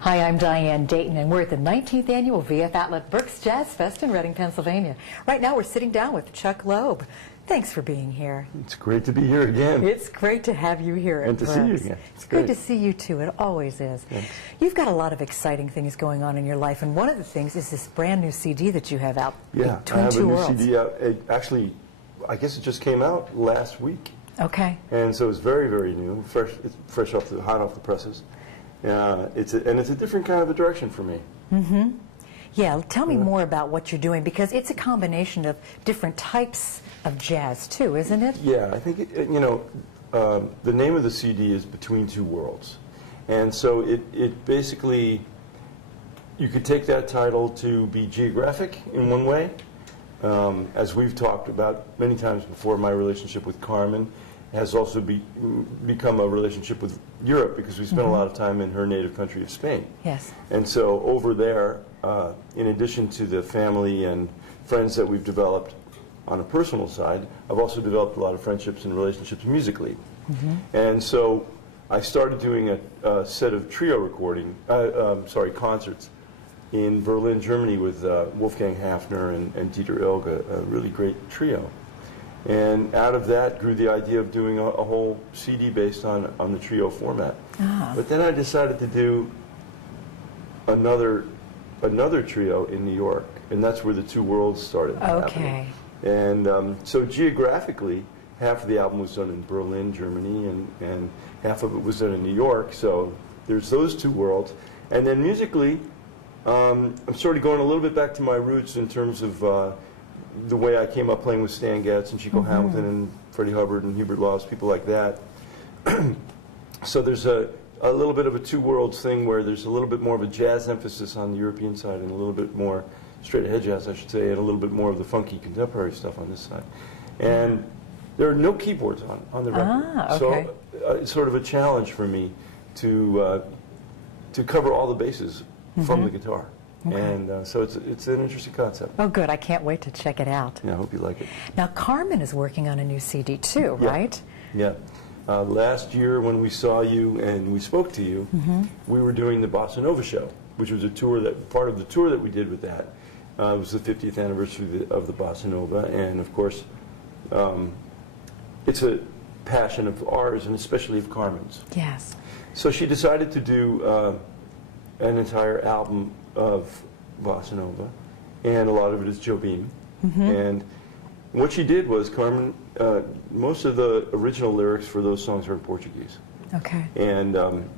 Hi, I'm Diane Dayton, and we're at the 19th Annual VF Outlet Berks Jazz Fest in Reading, Pennsylvania. Right now we're sitting down with Chuck Loeb. Thanks for being here. It's great to be here again. It's great to have you here at And to Berks. see you again. It's good to see you too. It always is. Thanks. You've got a lot of exciting things going on in your life, and one of the things is this brand new CD that you have out. Yeah, Between I have Two a new Worlds. CD out. Actually, I guess it just came out last week. Okay. And so it's very, very new, fresh off the, hot off the presses. It's a different kind of a direction for me. Mm-hmm. Yeah, tell me more about what you're doing, because it's a combination of different types of jazz too, isn't it? Yeah, I think, the name of the CD is Between Two Worlds. And so it basically, you could take that title to be geographic in one way. As we've talked about many times before, my relationship with Carmen has also become a relationship with Europe, because we spent a lot of time in her native country of Spain. Yes. And so over there, in addition to the family and friends that we've developed on a personal side, I've also developed a lot of friendships and relationships musically. And so I started doing a set of trio concerts in Berlin, Germany with Wolfgang Hafner and Dieter Ilge, a really great trio. And out of that grew the idea of doing a whole CD based on the trio format. But then I decided to do another trio in New York, and that's where the Two Worlds started happening. And so geographically, half of the album was done in Berlin, Germany, and half of it was done in New York. So there's those two worlds. And then musically, I'm sort of going a little bit back to my roots in terms of the way I came up playing with Stan Getz and Chico Hamilton and Freddie Hubbard and Hubert Laws, people like that. So there's a little bit of a two worlds thing where there's a little bit more of a jazz emphasis on the European side and a little bit more straight ahead jazz, I should say, and a little bit more of the funky contemporary stuff on this side. And there are no keyboards on the record. So it's sort of a challenge for me to cover all the bases from the guitar. And so it's an interesting concept. Oh, good. I can't wait to check it out. Yeah, I hope you like it. Now, Carmen is working on a new CD too, right? Yeah. Last year when we saw you and we spoke to you, we were doing the Bossa Nova show, which was a tour part of the tour that we did with that. It was the 50th anniversary of the Bossa Nova, and of course, it's a passion of ours, and especially of Carmen's. Yes. So she decided to do an entire album of Bossa Nova, and a lot of it is Jobim. And what she did was, Carmen, most of the original lyrics for those songs are in Portuguese. Okay. And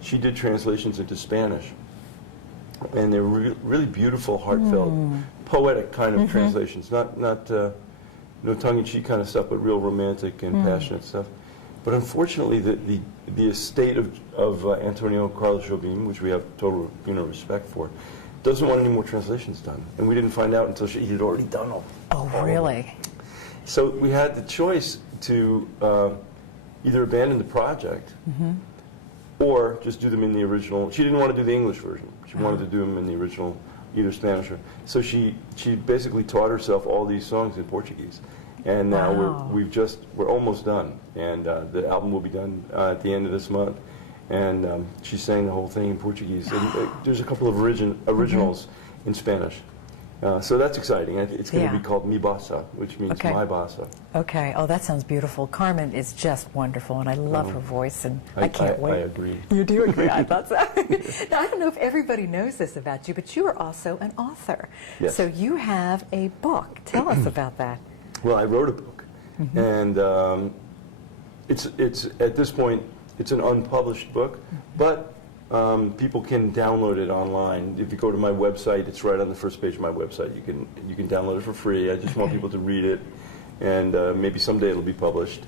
she did translations into Spanish. And they're really beautiful, heartfelt, poetic kind of translations, not no tongue-in-cheek kind of stuff, but real romantic and passionate stuff. But unfortunately, the estate of Antonio Carlos Jobim, which we have total respect for, doesn't want any more translations done. And we didn't find out until he had already done all. Oh, really? So we had the choice to either abandon the project or just do them in the original. She didn't want to do the English version. She wanted to do them in the original, either Spanish or. So she basically taught herself all these songs in Portuguese. And now we're almost done, and the album will be done at the end of this month. And she sang the whole thing in Portuguese. And there's a couple of originals in Spanish. So that's exciting. It's going to be called Mi Bossa, which means my bossa. Okay. Oh, that sounds beautiful. Carmen is just wonderful, and I love her voice, and I can't wait. I agree. You do agree? I thought so. Now, I don't know if everybody knows this about you, but you are also an author. Yes. So you have a book. Tell us about that. Well, I wrote a book, and it's at this point it's an unpublished book, but people can download it online. If you go to my website, it's right on the first page of my website. You can download it for free. I just want people to read it, and maybe someday it'll be published.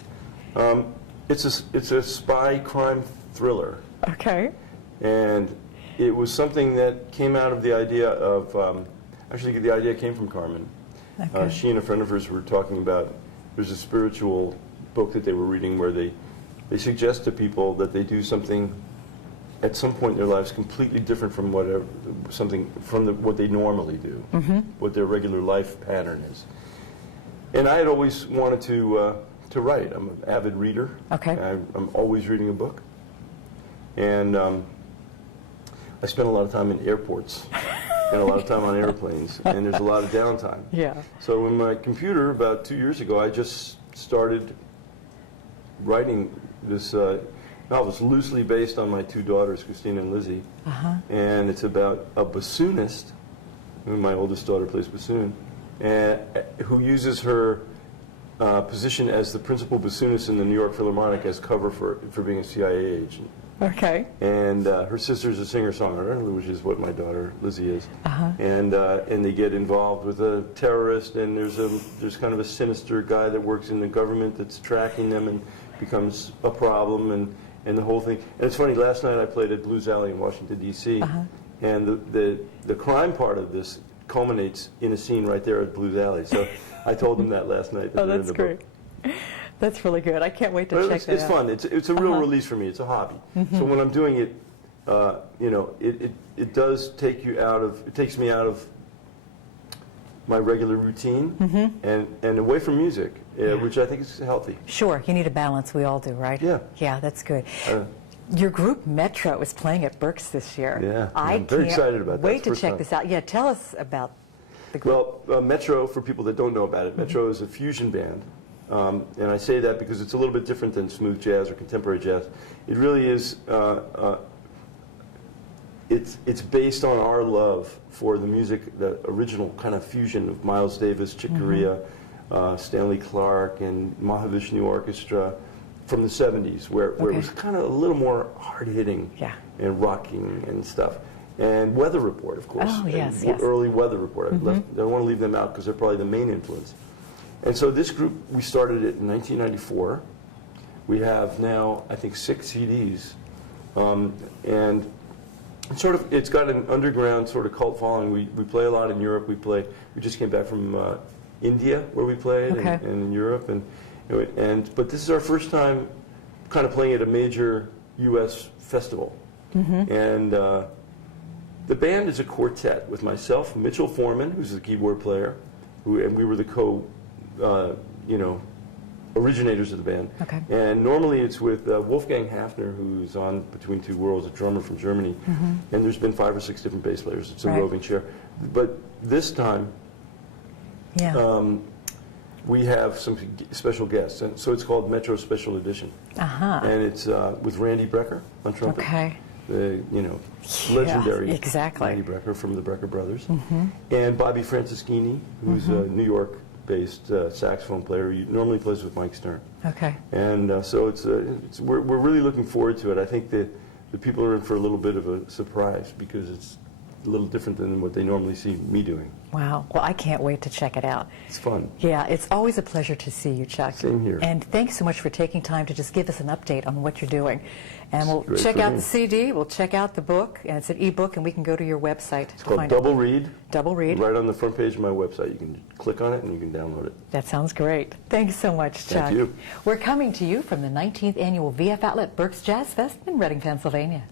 It's a spy crime thriller. Okay. And it was something that came out of the idea of actually the idea came from Carmen. Okay. She and a friend of hers were talking about, there's a spiritual book that they were reading where they suggest to people that they do something at some point in their lives completely different from what they normally do, what their regular life pattern is. And I had always wanted to write. I'm an avid reader. Okay. I'm always reading a book. And I spend a lot of time in airports and a lot of time on airplanes, and there's a lot of downtime. Yeah. So in my computer, about 2 years ago, I just started writing this novel. It's loosely based on my two daughters, Christina and Lizzie, and it's about a bassoonist, my oldest daughter plays bassoon, who uses her position as the principal bassoonist in the New York Philharmonic as cover for being a CIA agent. Okay. And her sister's a singer-songwriter, which is what my daughter Lizzie is. And they get involved with a terrorist, and there's kind of a sinister guy that works in the government that's tracking them and becomes a problem, and the whole thing. And it's funny. Last night I played at Blues Alley in Washington D.C. And the crime part of this culminates in a scene right there at Blues Alley. So I told them that last night. Oh, that's great. That's really good. I can't wait to check that out. It's fun. It's a real release for me. It's a hobby. So when I'm doing it, you know, it does take you out of, it takes me out of my regular routine and away from music, which I think is healthy. Sure. You need a balance. We all do, right? Yeah. Yeah, that's good. Your group Metro is playing at Berks this year. Yeah, I'm very excited about that. Wait to check this out. Yeah, tell us about the group. Well, Metro, for people that don't know about it, Metro is a fusion band. And I say that because it's a little bit different than smooth jazz or contemporary jazz. It really is, it's based on our love for the music, the original kind of fusion of Miles Davis, Chick Corea, Stanley Clarke, and Mahavishnu Orchestra from the 70s, where it was kind of a little more hard-hitting and rocking and stuff. And Weather Report, of course. Oh, yes, Early Weather Report. I don't want to leave them out because they're probably the main influence. And so this group, we started it in 1994. We have now, I think, 6 CDs. And it's got an underground sort of cult following. We play a lot in Europe. We just came back from India, where we played, and in Europe. But this is our first time kind of playing at a major U.S. festival. And the band is a quartet with myself, Mitchell Foreman, who's the keyboard player, and we were the originators of the band. And normally it's with Wolfgang Hafner, who's on Between Two Worlds, a drummer from Germany. And there's been 5 or 6 different bass players. It's a roving chair. But this time, we have some special guests. And so it's called Metro Special Edition. And it's with Randy Brecker on trumpet. The legendary Randy Brecker from the Brecker Brothers. And Bobby Franceschini, who's a New York-based saxophone player. He normally plays with Mike Stern. And so we're really looking forward to it. I think that the people are in for a little bit of a surprise because it's a little different than what they normally see me doing. Wow. Well, I can't wait to check it out. It's fun. Yeah, it's always a pleasure to see you, Chuck. Same here. And thanks so much for taking time to just give us an update on what you're doing. And we'll check out the CD, we'll check out the book, and it's an e-book, and we can go to your website. It's called Double Read. Double Read. Right on the front page of my website. You can click on it and you can download it. That sounds great. Thanks so much, Chuck. Thank you. We're coming to you from the 19th Annual VF Outlet Berks Jazz Fest in Reading, Pennsylvania.